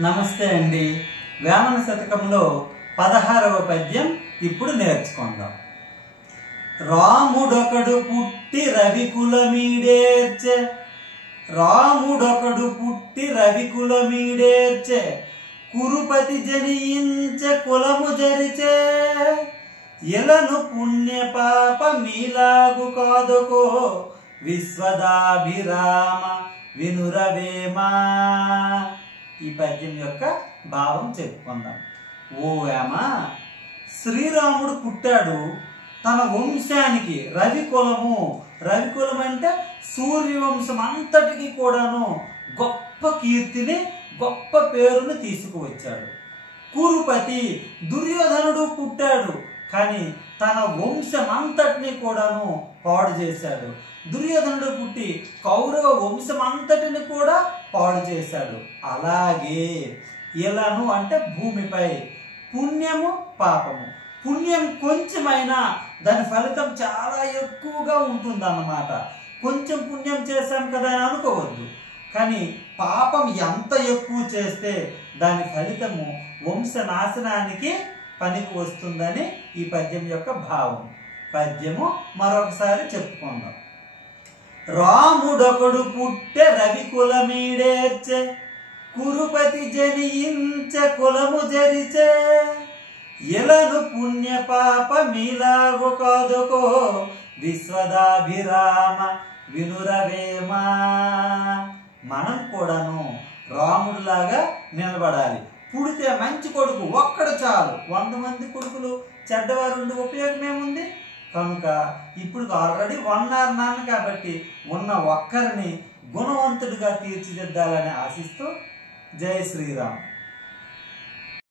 నమస్తే అండి. వేమన శతకంలో 16వ పద్యం ఇప్పుడు నేర్చుకుందాం. రాముడొకడు పుట్టి రవికులమీడేర్చె, రాముడొకడు పుట్టి రవికులమీడేర్చె, కురుపతి జనియించె కులము జరిచే, ఎలను పుణ్య పాప మీలాగు కాదుకో, విశ్వదాభిరామ వినురవేమా. ఈ పద్యం యొక్క భావం చెప్పుకుందాం. ఓ వేమ, శ్రీరాముడు పుట్టాడు. తన వంశానికి రవికులము, రవికులం అంటే సూర్యవంశం అంతటికి కూడాను గొప్ప కీర్తిని, గొప్ప పేరును తీసుకువచ్చాడు. కురుపతి దుర్యోధనుడు పుట్టాడు, కానీ తన వంశం అంతటిని కూడాను పాడు చేశాడు. దుర్యోధనుడు పుట్టి కౌరవ వంశం అంతటిని కూడా పాడు చేశాడు. అలాగే ఇలాను అంటే భూమిపై పుణ్యము పాపము. పుణ్యం కొంచెమైనా దాని ఫలితం చాలా ఎక్కువగా ఉంటుందన్నమాట. కొంచెం పుణ్యం చేశాం కదా అని అనుకోవద్దు, కానీ పాపం ఎంత ఎక్కువ చేస్తే దాని ఫలితము వంశనాశనానికి పనికి వస్తుందని ఈ పద్యం యొక్క భావం. పద్యము మరొకసారి చెప్పుకుందాం. రాముడొకడు పుట్టె రవికులమీడేర్చె, కురుపతి జనియించె కులము జరిచే, ఎలను పుణ్య పాప మీలాగు కాదుకో, విశ్వదాభిరామ వినురవేమా. మనం కూడాను రాముడిలాగా నిలబడాలి. పుడితే మంచి కొడుకు ఒక్కడు చాలు, 100 మంది కొడుకులు చెడ్డవారు ఉండి ఉపయోగం ఏముంది? కనుక ఇప్పుడు ఆల్రెడీ ఉన్నారు నాన్న, కాబట్టి ఉన్న ఒక్కరిని గుణవంతుడిగా తీర్చిదిద్దాలని ఆశిస్తూ జై శ్రీరామ్.